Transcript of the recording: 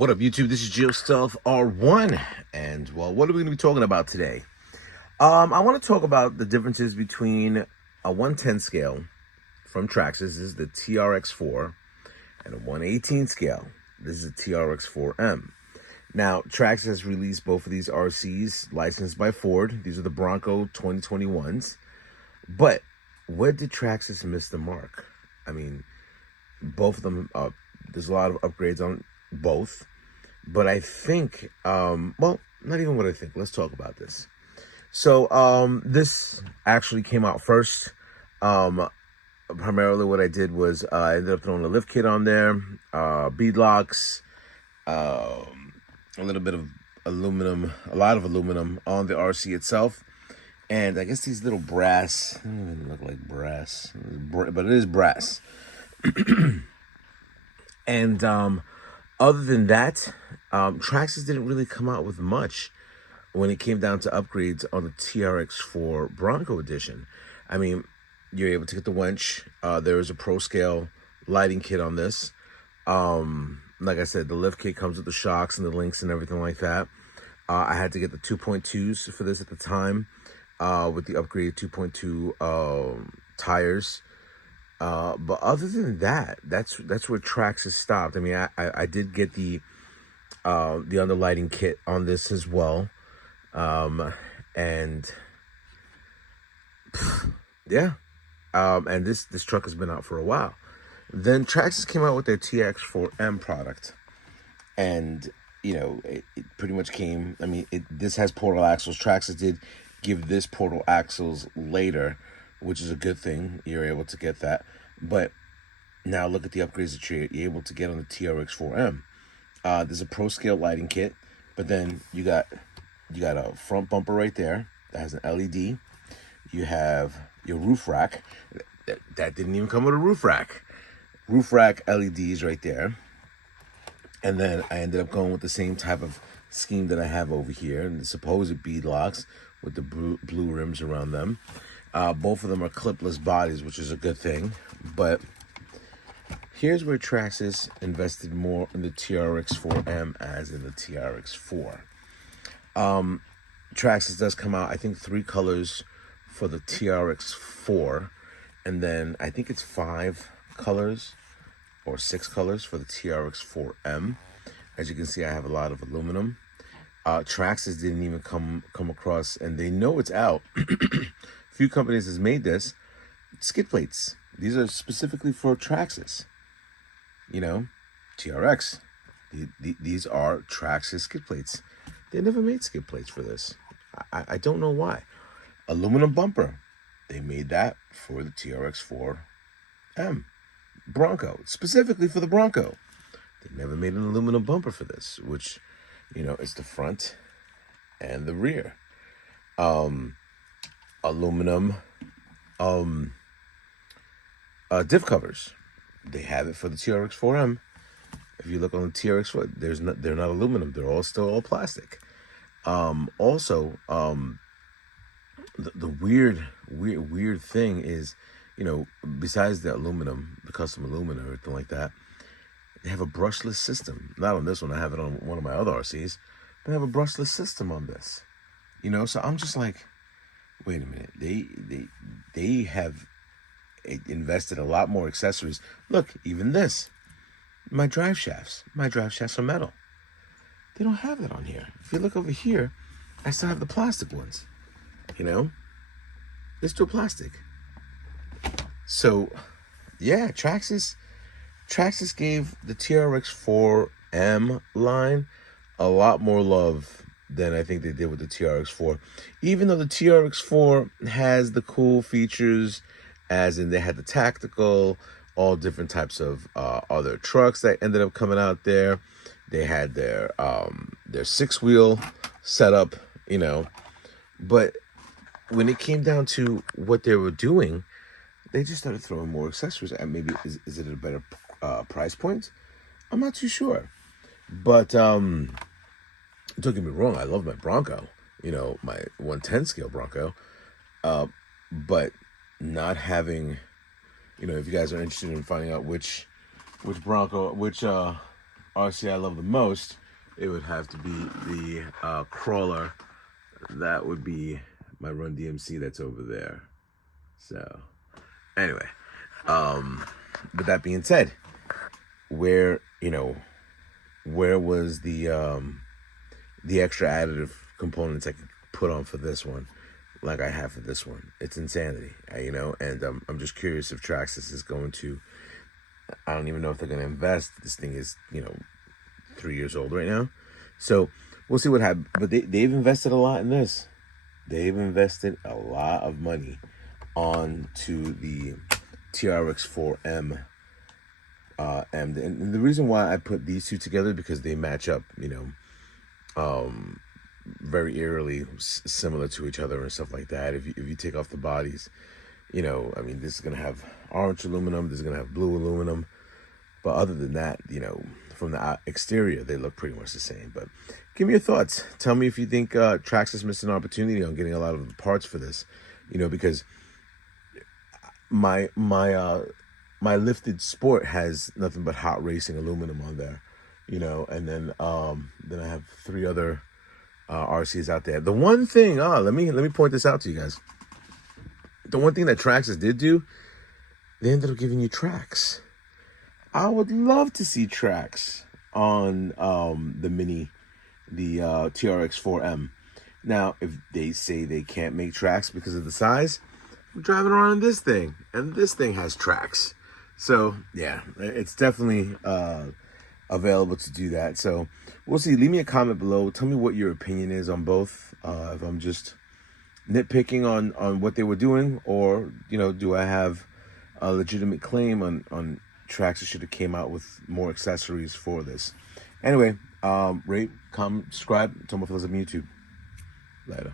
What up, YouTube? This is Geo Stealth R1, and well, what are we going to be talking about today? I want to talk about the differences between a 110 scale from Traxxas. This is the TRX4, and a 118 scale. This is a TRX4M. Now, Traxxas has released both of these RCs licensed by Ford. These are the Bronco 2021s. But where did Traxxas miss the mark? I mean, both of them, there's a lot of upgrades on both. But I think, well, not even what I think. Let's talk about this. So, this actually came out first. Primarily what I did was I ended up throwing a lift kit on there, bead locks, a little bit of aluminum, a lot of aluminum on the RC itself. And I guess these little brass, they don't even look like brass, but it is brass. And, other than that, Traxxas didn't really come out with much when it came down to upgrades on the TRX4 Bronco Edition. I mean, you're able to get the winch. There is a Pro Scale lighting kit on this. Like I said, the lift kit comes with the shocks and the links and everything like that. I had to get the 2.2s for this at the time, with the upgraded 2.2 tires. But other than that, that's where Traxxas stopped. I mean, I did get the underlighting kit on this as well. And yeah. And this truck has been out for a while. Then Traxxas came out with their TRX4M product. And, you know, it pretty much came, I mean, this has portal axles. Traxxas did give this portal axles later, which is a good thing. You're able to get that. But now look at the upgrades that you're able to get on the TRX4M. There's a Pro Scale lighting kit, but then you got a front bumper right there that has an LED. You have your roof rack. That didn't even come with a roof rack. Roof rack LEDs right there. And then I ended up going with the same type of scheme that I have over here, and the supposed bead locks with the blue rims around them. Both of them are clipless bodies, which is a good thing. But here's where Traxxas invested more in the TRX4M as in the TRX4. Traxxas does come out, I think, 3 colors for the TRX4. And then I think it's 5 colors or 6 colors for the TRX4M. As you can see, I have a lot of aluminum. Traxxas didn't even come across, and they know it's out. Few companies has made this. Skid plates. These are specifically for Traxxas. You know, TRX. These are Traxxas skid plates. They never made skid plates for this. I don't know why. Aluminum bumper. They made that for the TRX4M. Bronco. Specifically for the Bronco. They never made an aluminum bumper for this, which, you know, is the front and the rear. Aluminum diff covers. They have it for the TRX4M. If you look on the TRX4, they're not aluminum. They're still all plastic. Also, the weird thing is, you know, besides the aluminum, the custom aluminum, everything like that, they have a brushless system. Not on this one. I have it on one of my other RCs. But they have a brushless system on this. You know, so I'm just like, wait a minute. They have invested a lot more accessories. Look, even this. My drive shafts. My drive shafts are metal. They don't have that on here. If you look over here, I still have the plastic ones. You know? They're still plastic. So, yeah, Traxxas gave the TRX4M line a lot more love than I think they did with the TRX4. Even though the TRX4 has the cool features, as in they had the tactical, all different types of other trucks that ended up coming out there. They had their 6-wheel setup, you know. But when it came down to what they were doing, they just started throwing more accessories. And maybe, is it a better price point? I'm not too sure. But don't get me wrong, I love my Bronco, you know, my 110 scale Bronco. But not having, you know, if you guys are interested in finding out which Bronco, which RC I love the most, it would have to be the crawler. That would be my Run DMC that's over there. So anyway, with that being said, where where was the extra additive components I could put on for this one, like I have for this one? It's insanity, and I'm just curious if Traxxas is going to. I don't even know if they're going to invest. This thing is 3 years old right now, so we'll see what happens. But they've invested a lot in this. They've invested a lot of money onto the TRX4M. And the reason why I put these two together, because they match up, very eerily similar to each other and stuff like that. If you take off the bodies, I mean, this is gonna have orange aluminum, this is gonna have blue aluminum, but other than that, from the exterior, they look pretty much the same. But give me your thoughts. Tell me if you think Traxxas missed an opportunity on getting a lot of the parts for this, because my lifted sport has nothing but hot racing aluminum on there, and then I have 3 other RCs out there. The one thing, let me point this out to you guys. The one thing that Traxxas did do, they ended up giving you tracks. I would love to see tracks on the TRX4M. Now, if they say they can't make tracks because of the size, I'm driving around in this thing, and this thing has tracks. So yeah, it's definitely available to do that. So we'll see. Leave me a comment below. Tell me what your opinion is on both. If I'm just nitpicking on what they were doing, or do I have a legitimate claim on Traxxas should have came out with more accessories for this. Anyway, rate, comment, subscribe. Tell me if it's on YouTube. Later.